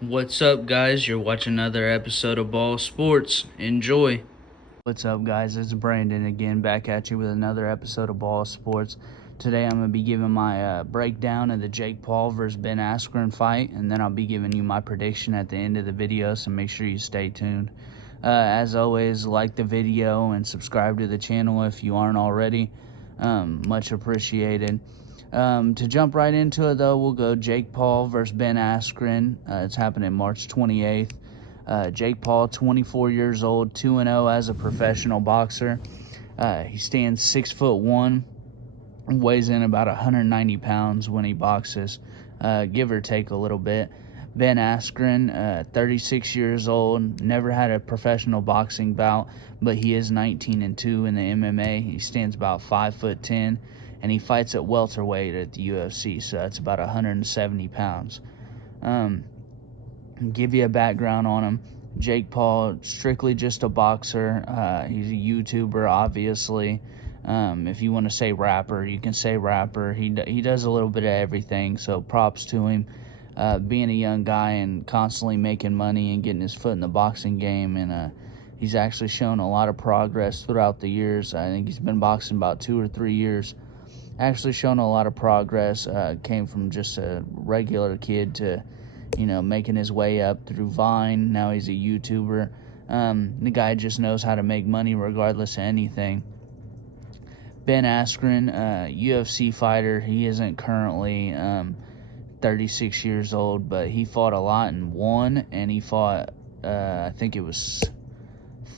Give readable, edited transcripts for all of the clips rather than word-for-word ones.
What's up, guys? You're watching another episode of Ball Sports. Enjoy. What's up, guys? It's Brandon again, back at you with another episode of Ball Sports. Today, I'm going to be giving my breakdown of the Jake Paul versus Ben Askren fight, and then I'll be giving you my prediction at the end of the video, so make sure you stay tuned. As always, like the video and subscribe to the channel if you aren't already. Much appreciated. To jump right into it, though, we'll go Jake Paul versus Ben Askren. It's happening March 28th. Jake Paul, 24 years old, 2-0 as a professional boxer. He stands 6'1", weighs in about 190 pounds when he boxes, give or take a little bit. Ben Askren, 36 years old, never had a professional boxing bout, but he is 19-2 in the MMA. He stands about 5'10", and he fights at welterweight at the UFC, so that's about 170 pounds. Give you a background on him. Jake Paul, strictly just a boxer. He's a YouTuber, obviously. If you want to say rapper, you can say rapper. He does a little bit of everything, so props to him. Being a young guy and constantly making money and getting his foot in the boxing game, and he's actually shown a lot of progress throughout the years. I think he's been boxing about 2 or 3 years. Actually shown a lot of progress. Came from just a regular kid to, making his way up through Vine. Now he's a YouTuber. The guy just knows how to make money regardless of anything. Ben Askren, UFC fighter. He isn't currently 36 years old, but he fought a lot and won, and he fought, I think it was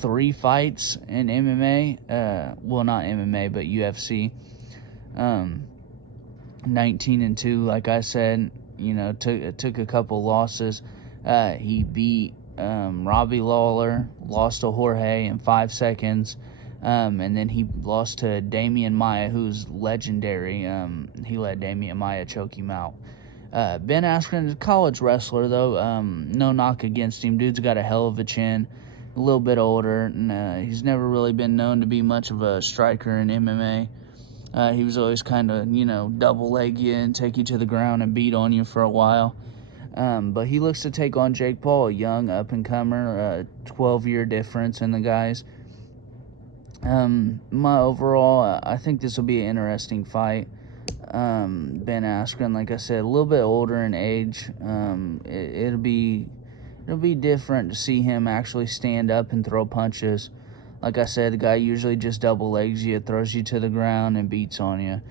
3 fights in MMA. Well, not MMA, but UFC. 19-2, like I said, took a couple losses. He beat Robbie Lawler, lost to Jorge in 5 seconds, and then he lost to Damian Maia, who's legendary. He let Damian Maia choke him out. Ben Askren is a college wrestler, though. No knock against him. Dude's got a hell of a chin, a little bit older, and he's never really been known to be much of a striker in MMA. He was always kind of, double leg you and take you to the ground and beat on you for a while. But he looks to take on Jake Paul, a young up-and-comer, 12-year difference in the guys. My overall, I think this will be an interesting fight. Ben Askren, like I said, a little bit older in age. It'll be different to see him actually stand up and throw punches. Like I said, the guy usually just double legs you, throws you to the ground, and beats on you.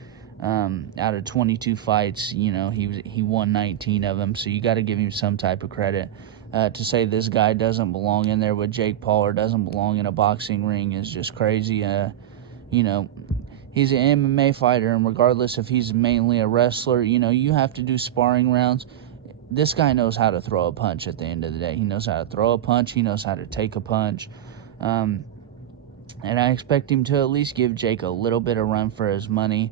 Out of 22 fights, he won 19 of them, so you got to give him some type of credit. To say this guy doesn't belong in there with Jake Paul or doesn't belong in a boxing ring is just crazy. He's an MMA fighter, and regardless if he's mainly a wrestler, you have to do sparring rounds. This guy knows how to throw a punch at the end of the day. He knows how to throw a punch. He knows how to take a punch. And I expect him to at least give Jake a little bit of run for his money.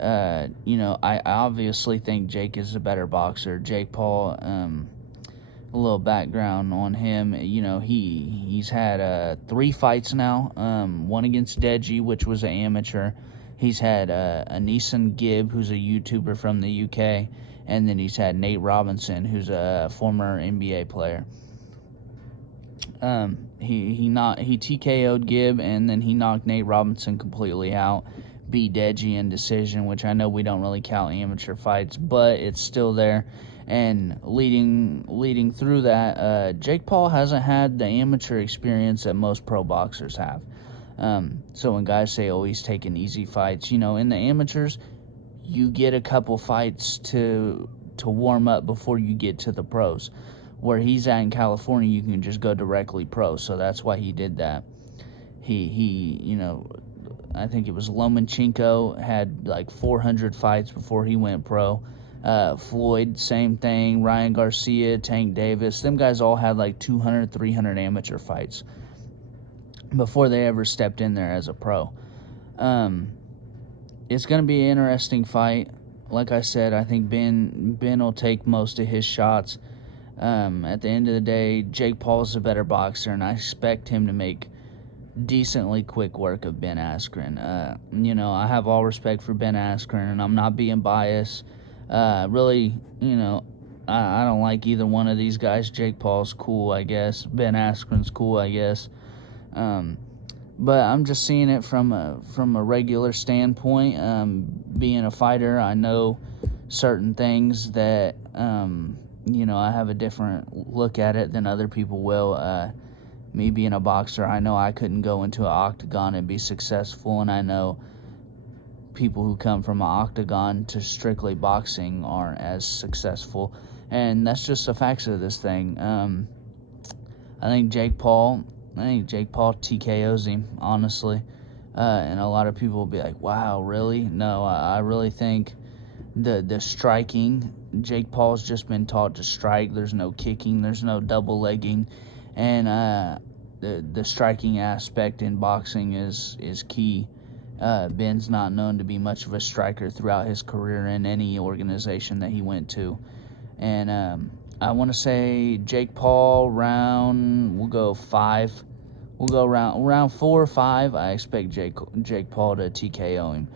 I obviously think Jake is a better boxer. Jake Paul, a little background on him. He's had 3 fights now. One against Deji, which was an amateur. He's had a Neeson Gibb, who's a YouTuber from the UK. And then he's had Nate Robinson, who's a former NBA player. He TKO'd Gibb, and then he knocked Nate Robinson completely out. Beat Deji in decision, which I know we don't really count amateur fights, but it's still there. And leading through that, Jake Paul hasn't had the amateur experience that most pro boxers have. So when guys say, "Oh, he's taking easy fights," in the amateurs, you get a couple fights to warm up before you get to the pros. Where he's at in California, you can just go directly pro, so that's why he did that. I think it was Lomachenko had like 400 fights before he went pro. Floyd, same thing. Ryan Garcia, Tank Davis, them guys all had like 200, 300 amateur fights before they ever stepped in there as a pro. It's going to be an interesting fight. Like I said, I think Ben will take most of his shots. At the end of the day, Jake Paul's a better boxer, and I expect him to make decently quick work of Ben Askren. I have all respect for Ben Askren, and I'm not being biased. Really, I don't like either one of these guys. Jake Paul's cool, I guess. Ben Askren's cool, I guess. But I'm just seeing it from a regular standpoint. Being a fighter, I know certain things that I have a different look at it than other people will. Me being a boxer, I know I couldn't go into an octagon and be successful, and I know people who come from an octagon to strictly boxing aren't as successful, and that's just the facts of this thing. I think Jake Paul TKOs him, honestly. And a lot of people will be like, wow, really? No, I really think the striking, Jake Paul's just been taught to strike. There's no kicking, there's no double legging, and the striking aspect in boxing is key. Ben's not known to be much of a striker throughout his career in any organization that he went to. And I want to say Jake Paul we'll go 5. We'll go round 4 or 5. I expect Jake Paul to TKO him.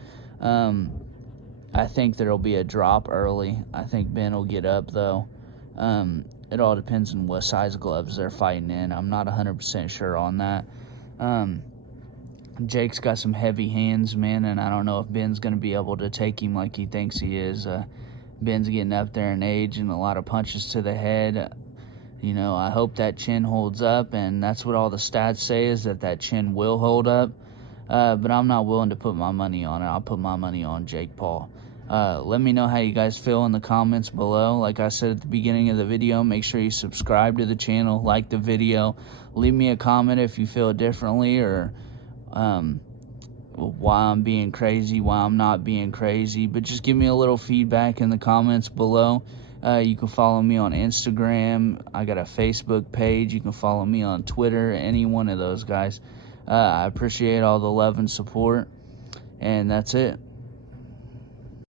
I think there'll be a drop early. I think Ben will get up, though. It all depends on what size gloves they're fighting in. I'm not 100% sure on that. Jake's got some heavy hands, man, and I don't know if Ben's going to be able to take him like he thinks he is. Ben's getting up there in age and a lot of punches to the head. I hope that chin holds up, and that's what all the stats say, is that chin will hold up. But I'm not willing to put my money on it. I'll put my money on Jake Paul. Let me know how you guys feel in the comments below. Like I said at the beginning of the video, make sure you subscribe to the channel, like the video. Leave me a comment if you feel differently, or why I'm being crazy, why I'm not being crazy. But just give me a little feedback in the comments below. You can follow me on Instagram. I got a Facebook page. You can follow me on Twitter, any one of those guys. I appreciate all the love and support, and that's it.